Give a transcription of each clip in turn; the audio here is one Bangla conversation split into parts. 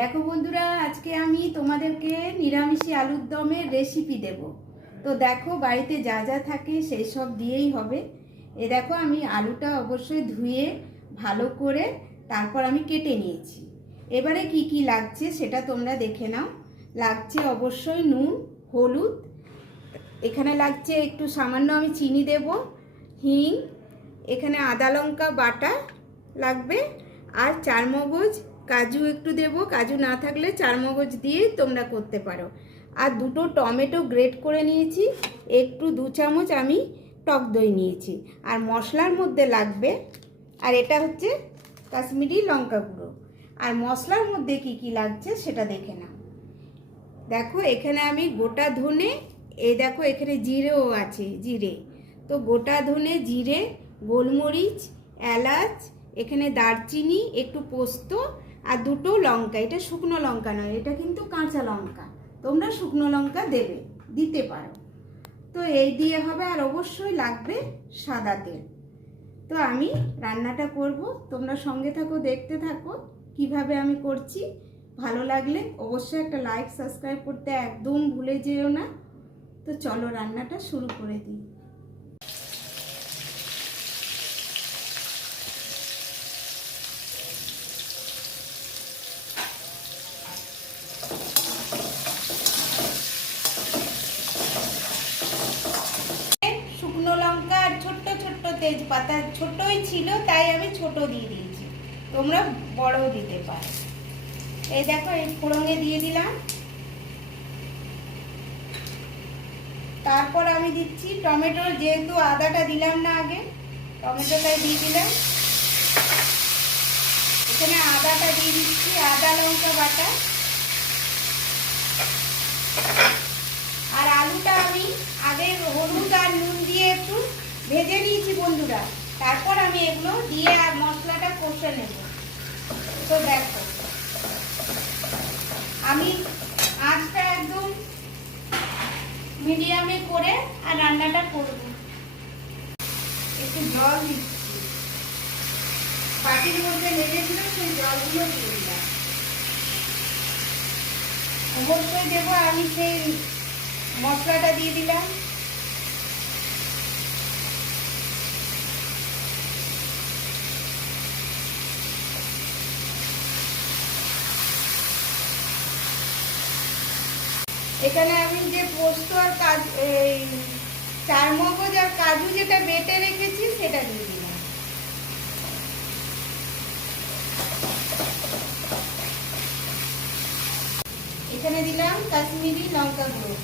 দেখো বন্ধুরা, আজকে আমি তোমাদেরকে নিরামিষি আলুর দমের রেসিপি দেব। তো দেখো বাড়িতে যা যা থাকে সেই সব দিয়েই হবে। দেখো আমি আলুটা অবশ্যই ধুয়ে ভালো করে তারপর আমি কেটে নিয়েছি। এবারে কি কি লাগছে সেটা তোমরা দেখে নাও। লাগছে অবশ্যই নুন, হলুদ, এখানে লাগছে একটু সামান্য আমি চিনি দেব, হিং, এখানে আদা লঙ্কা বাটা লাগবে, আর চারমগজ, কাজু একটু দেব, কাজু না থাকলে চারমগজ দিয়ে তোমরা করতে পারো। আর দুটো টমেটো গ্রেট করে নিয়েছি, একটু 2 চামচ আমি টক দই নিয়েছি। আর মশলার মধ্যে লাগবে, আর এটা হচ্ছে কাশ্মীরি লঙ্কা গুঁড়ো। আর মশলার মধ্যে কি কি লাগছে সেটা দেখে নাও। দেখো এখানে আমি গোটা ধনে, এই দেখো এখানে জিরেও আছে, জিরে, তো গোটা ধনে, জিরে, গোলমরিচ, এলাচ, এখানে দারচিনি, একটু পোস্ত আর দুটো লঙ্কা। এটা শুকনো লঙ্কা নয়, এটা কিন্তু কাঁচা লঙ্কা, তোমরা শুকনো লঙ্কা দিতে পারো। তো এই দিয়ে হবে। আর অবশ্যই লাগবে সাদা তেল। তো আমি রান্নাটা করব, তোমরা সঙ্গে থাকো, দেখতে থাকো কিভাবে আমি করছি। ভালো লাগলে অবশ্যই একটা লাইক, সাবস্ক্রাইব করতে একদম ভুলে যেও না। তো চলো রান্নাটা শুরু করে দিই। শুকনো লঙ্কা আর ছোট্ট ছোট্ট তেজপাতা, ছোটই ছিল তাই আমি ছোট দিয়ে দিয়েছি, তোমরা বড়ও দিতে পারো। এই দেখো এই ফোড়নে দিয়ে দিলাম। তারপর আমি দিচ্ছি টমেটো, যেহেতু আদাটা দিলাম না আগে, টমেটোটাই দিয়ে দিলাম। এখানে আদাটা দিয়ে দিচ্ছি, আদা লঙ্কা বাটা। আর আলুটা আমি আগে হলুদ আর নুন দিয়ে একটু ভেজে নিয়েছি বন্ধুরা, তারপর আমি এগুলো দিয়ে আর মশলাটা কষে নেব। তো দেখো আমি আঁচটা একদম মিডিয়ামে করে আর রান্নাটা করব। একটু জল দিচ্ছি, বাটির মধ্যে লেগেছিল সেই জলগুলো দিয়ে দিলাম। অবশ্যই দেবো, আমি সেই মশলাটা দিয়ে দিলাম। এখানে আমি যে পোস্ত আর চারমগজ আর কাজু যেটা বেটে রেখেছি সেটা দিয়ে দিলাম। এখানে দিলাম কাশ্মীরি লঙ্কা গুঁড়ো।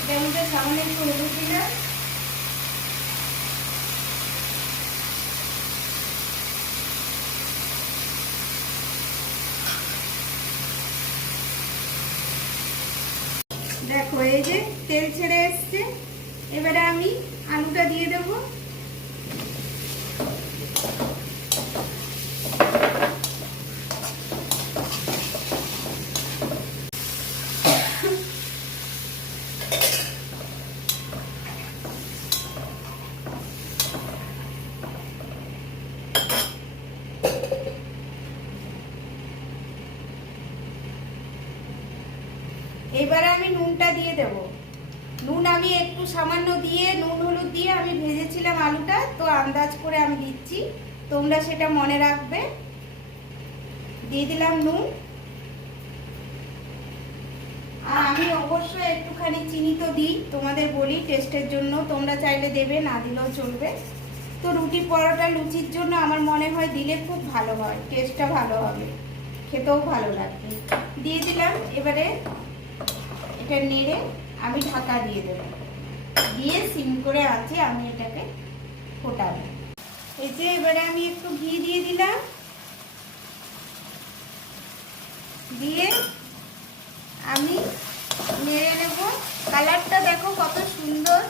এটার মধ্যে সামান্য একটু হলুদ দিলাম। দেখো এই যে তেল ছেড়ে এসছে, এবারে আমি আলুটা দিয়ে দেবো। এবারে আমি নুনটা দিয়ে দেব। নুন আমি একটু সামান্য দিয়ে, নুন হলুদ দিয়ে আমি ভেজেছিলাম আলুটা, তো আন্দাজ করে আমি দিচ্ছি, তোমরা সেটা মনে রাখবে। দিয়ে দিলাম নুন। আর আমি অবশ্যই একটুখানি চিনি তো দিই, তোমাদের বলি টেস্টের জন্য, তোমরা চাইলে দেবে, না দিলেও চলবে। তো রুটি, পরোটা, লুচির জন্য আমার মনে হয় দিলে খুব ভালো হয়, টেস্টটা ভালো হবে, খেতেও ভালো লাগবে। দিয়ে দিলাম। এবারে এটা নেড়ে আমি ঢাকা দিয়ে দেব, দিয়ে সিম করে আছে আমি এটাকে ফোটাবো। এই যে এবারে আমি একটু ঘি দিয়ে দিলাম, দিয়ে আমি নেড়ে নেব। কালারটা দেখো কত সুন্দর,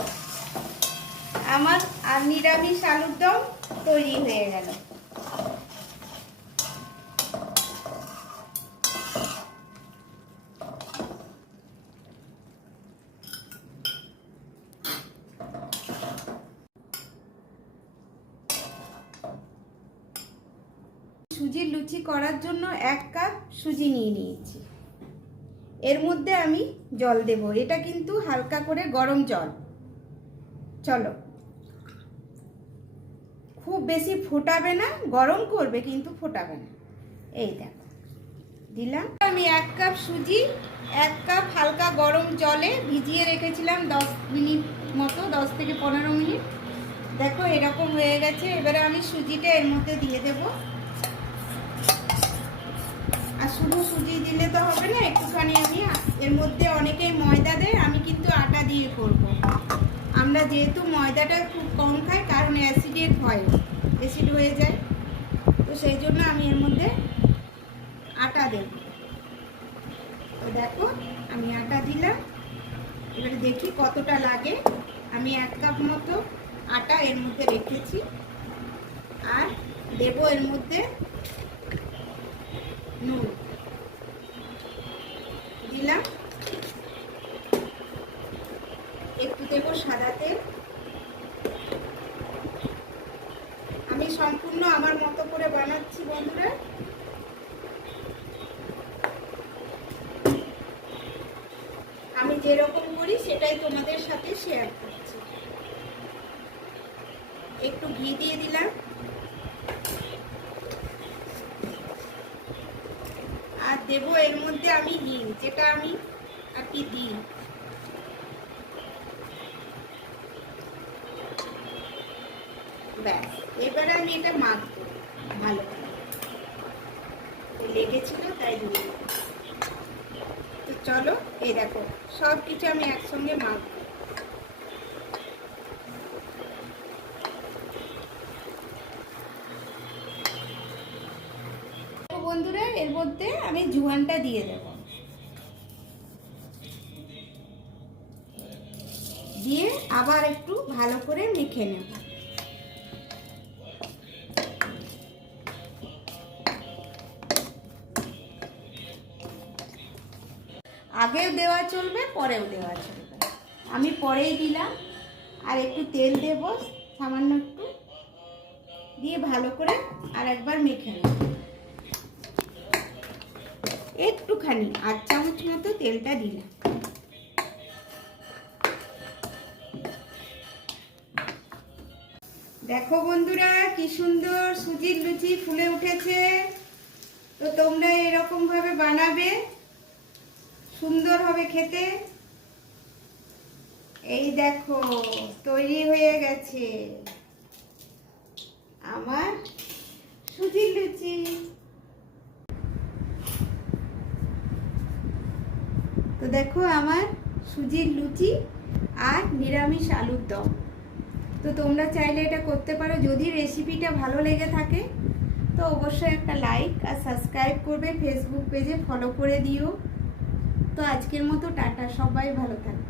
আমার আর নিরামিষ আলুর দম তৈরি হয়ে গেল। সুজির লুচি করার জন্য 1 কাপ সুজি নিয়ে নিয়েছি। এর মধ্যে আমি জল দেব, এটা কিন্তু হালকা করে গরম জল। চলো, খুব বেশি ফোটাবে না, গরম করবে কিন্তু ফোটাবে না। এই দেখো দিলাম আমি 1 কাপ সুজি 1 কাপ হালকা গরম জলে ভিজিয়ে রেখেছিলাম 10 মিনিট মতো, 10 থেকে 15 মিনিট। দেখো এরকম হয়ে গেছে। এবারে আমি সুজিটা এর মধ্যে দিয়ে দেব। আর শুধু সুজি দিলে তো হবে না, একটুখানি আমি এর মধ্যে অনেকেই ময়দা দেয়, আমি কিন্তু আটা দিয়ে করব। আমরা যেহেতু ময়দাটা খুব কম খাই, কারণ অ্যাসিড হয়ে যায়, তো সেই জন্য আমি এর মধ্যে আটা দেব। তো দেখো আমি আটা দিলাম। এবারে দেখি কতটা লাগে। আমি 1 কাপ মতো আটা এর মধ্যে রেখেছি, আর দেব এর মধ্যে নুন দিলাম, একটু দেব সাদা তেল। আমি সম্পূর্ণ আমার মতো করে বানাচ্ছি বন্ধুরা। আমি যেরকম করি সেটাই তোমাদের সাথে শেয়ার করছি। একটু ঘি দিয়ে দিলাম, আর দেব এর মধ্যে আমি হিং, যেটা আমি আর কি দিই। ব্যাস, এবারে আমি এটা মাখবো ভালো করে, লেগেছিল তাই দিয়ে। তো চলো, এই দেখো সব কিছু আমি একসঙ্গে মাখবো। বন্ধুরা এর মধ্যে আমি জোয়ানটা দিয়ে দেব, দিয়ে আবার একটু ভালো করে মেখে নেব। আগেও দেওয়া চলবে, পরেও দেওয়া চলবে। আমি পরেই দিলাম, আর একটু তেল দেব সামান্য একটু, দিয়ে ভালো করে আর একবার মেখে নেব। একটুখানি 8 চামচ মতো তেলটা দিলাম। দেখো বন্ধুরা কি সুন্দর সুজির লুচি ফুলে উঠেছে। তো তোমরা এরকম ভাবে বানাবে, সুন্দর হবে খেতে। এই দেখো তৈরি হয়ে গেছে আমার সুজির লুচি। তো দেখো আমার সুজির লুচি আর নিরামিষ আলুর দম। তো তোমরা চাইলে এটা করতে পারো। যদি রেসিপিটা ভালো লেগে থাকে তো অবশ্যই একটা লাইক আর সাবস্ক্রাইব করবে, ফেসবুক পেজে ফলো করে দিও। তো আজকের মতো টাটা, সবাই ভালো থাকবে।